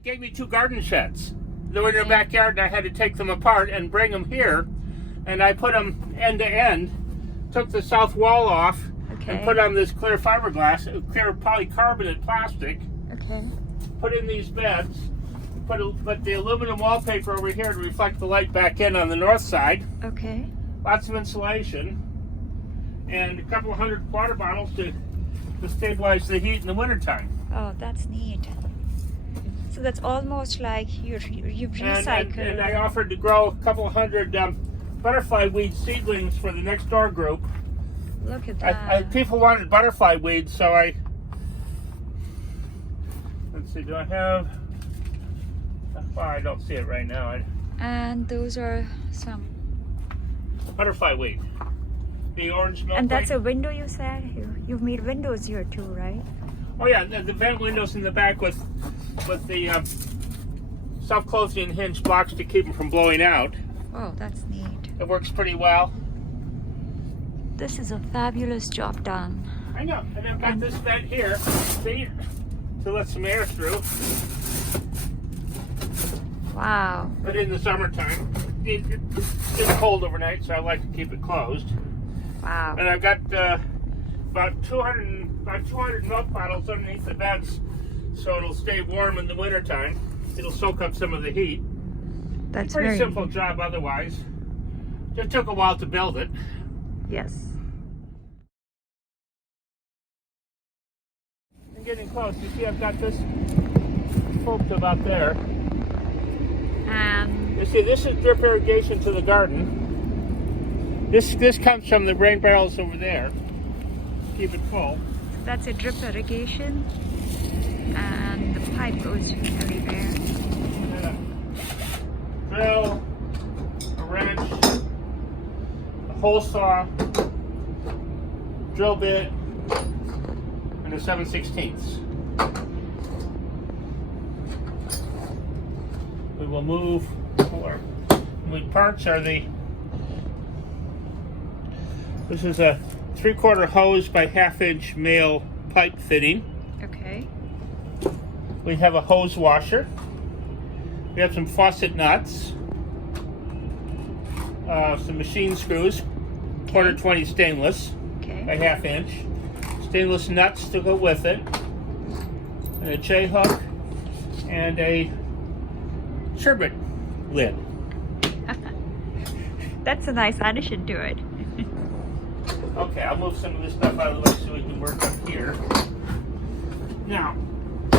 Gave me 2 garden sheds. They were in their backyard, and I had to take them apart and bring them here. And I put them end to end, took the south wall off, and put on this clear fiberglass, clear polycarbonate plastic. Okay. Put in these beds. Put the aluminum wallpaper over here to reflect the light back in on the north side. Okay. Lots of insulation, and a couple of 100 water bottles to stabilize the heat in the wintertime. Oh, that's neat. So that's almost like you've recycled. And I offered to grow a couple of 100 butterfly weed seedlings for the next door group. Look at that. People wanted butterfly weeds, so let's see, do I have? Well, I don't see it right now. And those are some butterfly weed. The orange milk. And that's a window, you said? You've made windows here too, right? Oh yeah, the vent windows in the back with the self-closing hinge blocks to keep them from blowing out. Oh, that's neat. It works pretty well. This is a fabulous job done. I know, and I've got this vent here, see, to let some air through. Wow. But in the summertime, it's cold overnight, so I like to keep it closed. Wow. And I've got about 200 milk bottles underneath the vents, so it'll stay warm in the wintertime. It'll soak up some of the heat. That's pretty simple job otherwise. Just took a while to build it. Yes. I'm getting close. You see, I've got this poked about there. You see, this is drip irrigation to the garden. This comes from the rain barrels over there. Keep it full. That's a drip irrigation, and the pipe goes everywhere. Drill, a wrench, a hole saw, drill bit, and a 7/16. We will move forward. Parts are this is a 3/4 hose by 1/2-inch male pipe fitting. Okay. We have a hose washer. We have some faucet nuts, some machine screws, 1/4 stainless by 1/2 inch, stainless nuts to go with it, and a J-hook, and a sherbet lid. That's a nice addition to it. Okay, I'll move some of this stuff out of the way so we can work up here. Now, I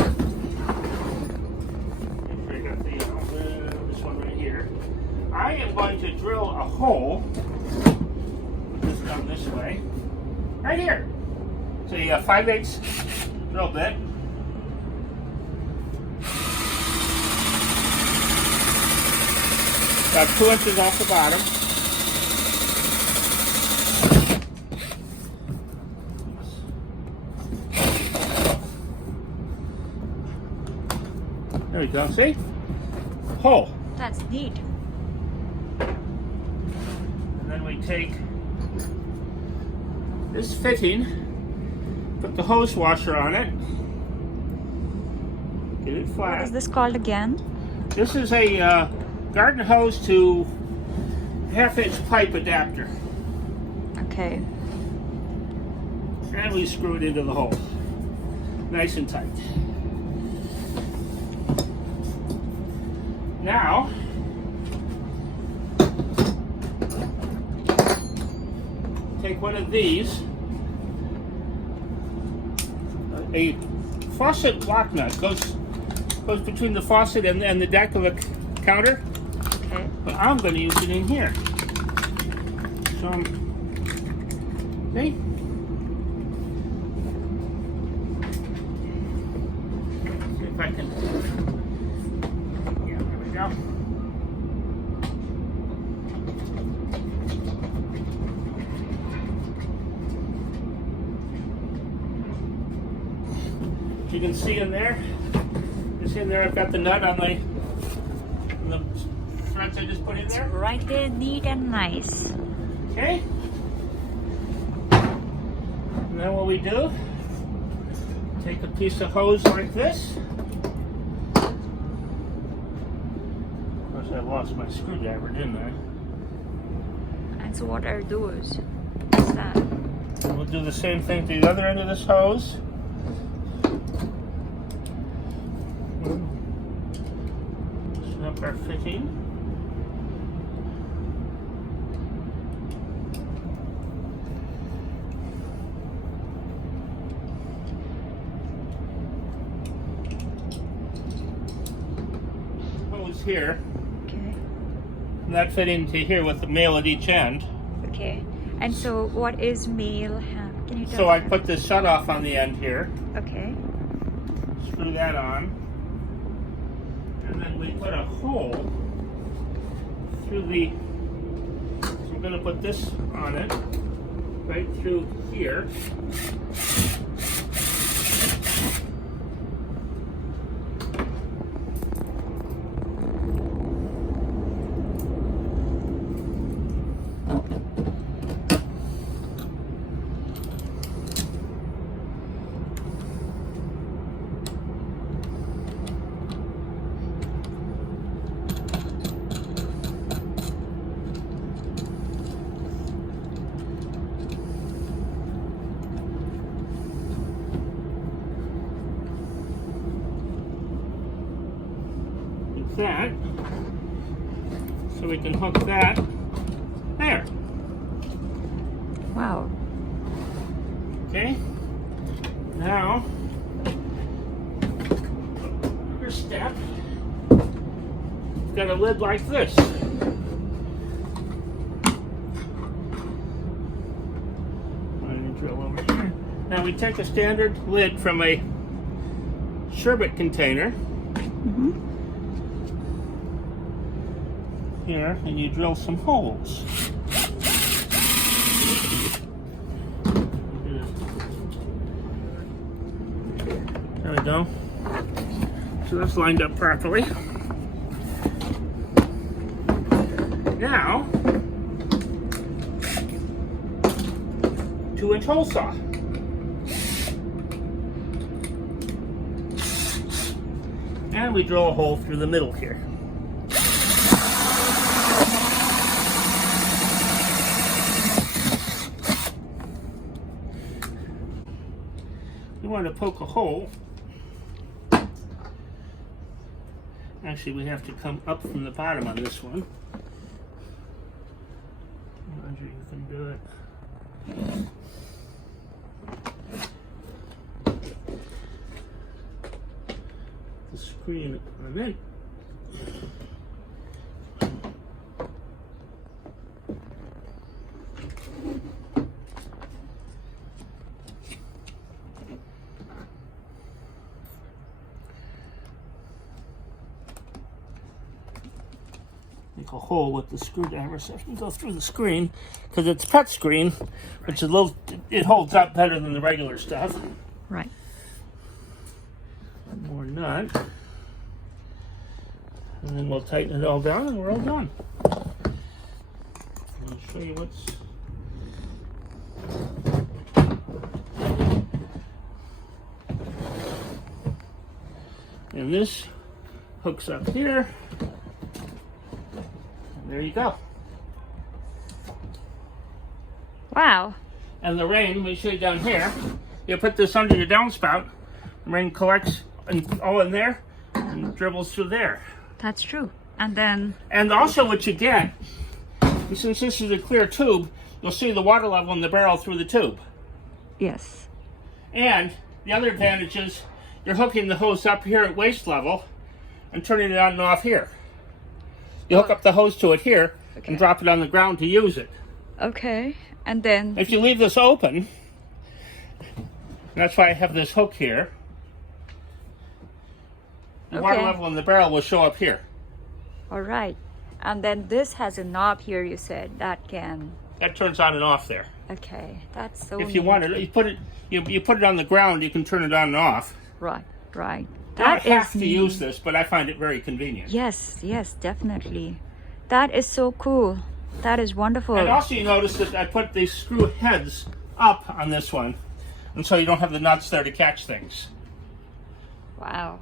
got this one right here. I am going to drill a hole. Put this down this way, right here. So you got 5/8 drill bit. About 2 inches off the bottom. There we go, see? Hole. That's neat. And then we take this fitting, put the hose washer on it, get it flat. What is this called again? This is a garden hose to 1/2-inch pipe adapter. Okay. And we screw it into the hole. Nice and tight. Now, take one of these, a faucet block nut goes between the faucet and the deck of a counter. Okay. But I'm going to use it in here. So, see? See if I can. Yeah, there we go. You can see in there. You see in there, I've got the nut on the threads I just put in there. Right there, neat and nice. Okay. And then what we do, take a piece of hose like this, course, I lost my screwdriver, didn't I? And so what are those? What's that? We'll do the same thing to the other end of this hose. Snap our fitting. Hose here. Okay. And that fit into here with the male at each end. Okay. And so what is male ham? Can you tell So me? I put the shut off on the end here. Okay. Screw that on. And then we put a hole through the, so we're going to put this on it, right through here. That, so we can hook that there. Wow. Okay, now another step, got a lid like this. Drill over here. Now we take a standard lid from a sherbet container. Mm-hmm. Here, and you drill some holes. There we go. So that's lined up properly. Now, 2-inch hole saw. And we drill a hole through the middle here. We want to poke a hole. Actually, we have to come up from the bottom on this one. Roger, you can do it. The screen on it. Make a hole with the screwdriver so it can go through the screen, because it's pet screen, which is a little, it holds up better than the regular stuff. Right. One more nut, and then we'll tighten it all down, and we're all done. I'll show you what's. And this hooks up here. There you go. Wow. And the rain, we show you down here, you put this under your downspout, the rain collects all in there and dribbles through there. That's true. And then... And also what you get, since this is a clear tube, you'll see the water level in the barrel through the tube. Yes. And the other advantage is you're hooking the hose up here at waist level and turning it on and off here. You hook up the hose to it here and drop it on the ground to use it. Okay. And then... If you leave this open, that's why I have this hook here, the water level in the barrel will show up here. All right. And then this has a knob here, you said, that can... That turns on and off there. Okay. That's so If you want it, you put it on the ground, you can turn it on and off. Right, right. You don't have to use this, but I find it very convenient. Yes, yes, definitely. That is so cool. That is wonderful. And also you notice that I put these screw heads up on this one, and so you don't have the nuts there to catch things. Wow.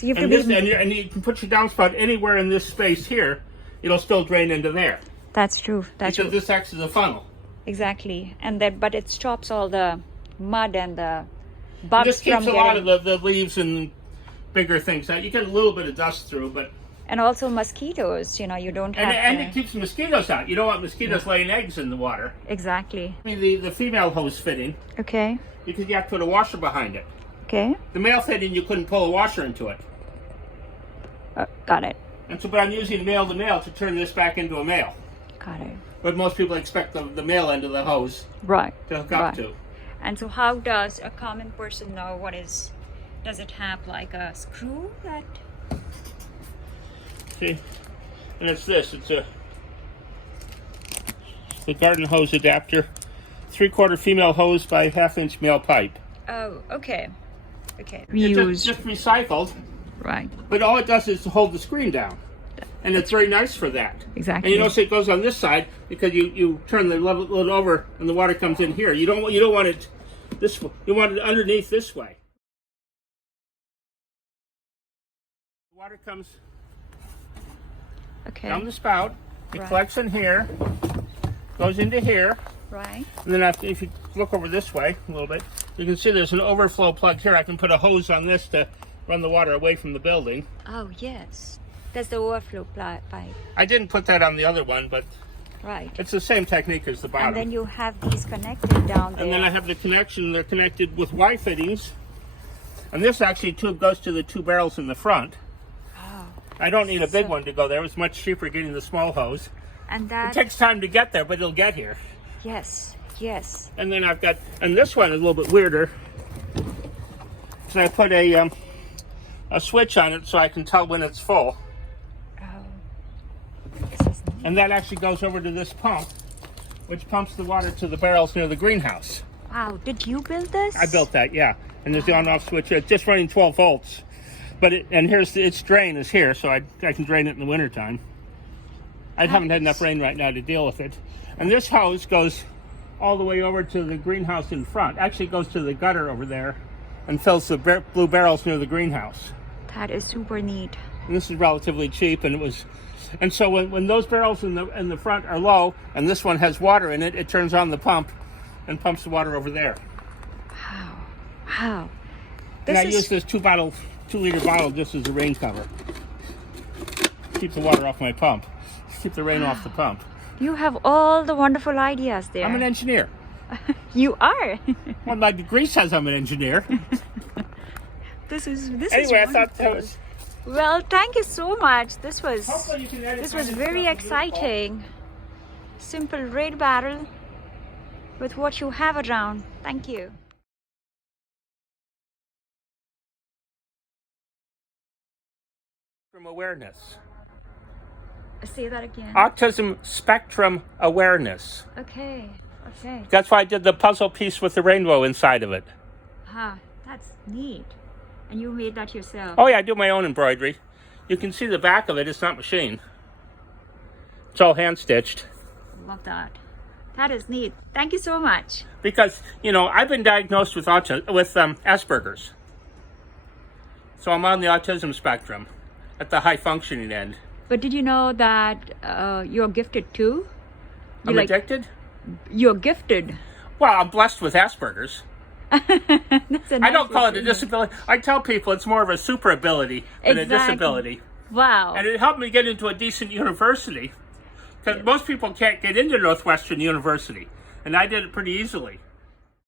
So you have And, to this, and you can put your downspout anywhere in this space here. It'll still drain into there. That's true. That's because true. this acts as a funnel. Exactly. And that, but it stops all the mud and the And bugs this keeps from a lot getting, of the leaves and bigger things out. You get a little bit of dust through, but and also mosquitoes. You know, you don't have and to, it keeps mosquitoes out. You don't want mosquitoes laying eggs in the water. exactly. I mean, the female hose fitting, Okay. because you have to put a washer behind it. Okay. The male fitting, you couldn't pull a washer into it. Got it. And so, but I'm using male to male to turn this back into a male. Got it. But most people expect the male end of the hose Right. to hook up to. And so how does a common person know what is, does it have like a screw that? See? And it's this. It's the garden hose adapter. 3/4 female hose by 1/2-inch male pipe. Oh, okay. Okay. It's just recycled. Right. But all it does is hold the screen down. And it's very nice for that. Exactly. And you notice it goes on this side because you turn the lid over and the water comes in here. You don't want it this way. You want it underneath this way. The water comes Okay. down the spout. It Right. collects in here, goes into here, Right. and then if you look over this way a little bit, you can see there's an overflow plug here. I can put a hose on this to run the water away from the building. Oh, yes. That's the overflow pipe. I didn't put that on the other one, but Right. it's the same technique as the bottom. And then you have these connected down there. And then I have the connection. They're connected with Y fittings. And this actually tube goes to the 2 barrels in the front. Oh. I don't need a big one to go there. It's much cheaper getting the small hose. And It that, takes time to get there, but it'll get here. yes, yes. And then I've got, and this one is a little bit weirder. So I put a switch on it so I can tell when it's full. Oh. This is neat. And that actually goes over to this pump, which pumps the water to the barrels near the greenhouse. Wow, did you build this? I built that, yeah. And there's the on-off switch. It's just running 12 volts. But here's its drain is here, so I can drain it in the wintertime. I haven't had enough rain right now to deal with it. And this hose goes all the way over to the greenhouse in front. Actually, it goes to the gutter over there and fills the blue barrels near the greenhouse. That is super neat. And this is relatively cheap, and so when those barrels in the front are low and this one has water in it, it turns on the pump and pumps the water over there. Wow. Wow. And I use this 2-liter bottle just as a rain cover. Keep the water off my pump. Keep the rain off the pump. You have all the wonderful ideas there. I'm an engineer. You are. Well, my degree says I'm an engineer. This is Anyway, I thought that was. Well, thank you so much. This was Hopefully you can edit this my was stuff very and do it all. exciting. Simple rain barrel with what you have around. Thank you. From awareness. Say that again. Autism spectrum awareness. Okay. Okay. That's why I did the puzzle piece with the rainbow inside of it. Huh. That's neat. And you made that yourself. Oh yeah, I do my own embroidery. You can see the back of it. It's not machine. It's all hand stitched. Love that. That is neat. Thank you so much. Because I've been diagnosed with Asperger's. So I'm on the autism spectrum, at the high functioning end. But did you know that you're gifted too? I'm addicted? You're gifted. Well, I'm blessed with Asperger's. That's a I don't nice call way it a to- disability. I tell people it's more of a super ability than a Exactly. disability. Wow. And it helped me get into a decent university. Because most people can't get into Northwestern University. And I did it pretty easily.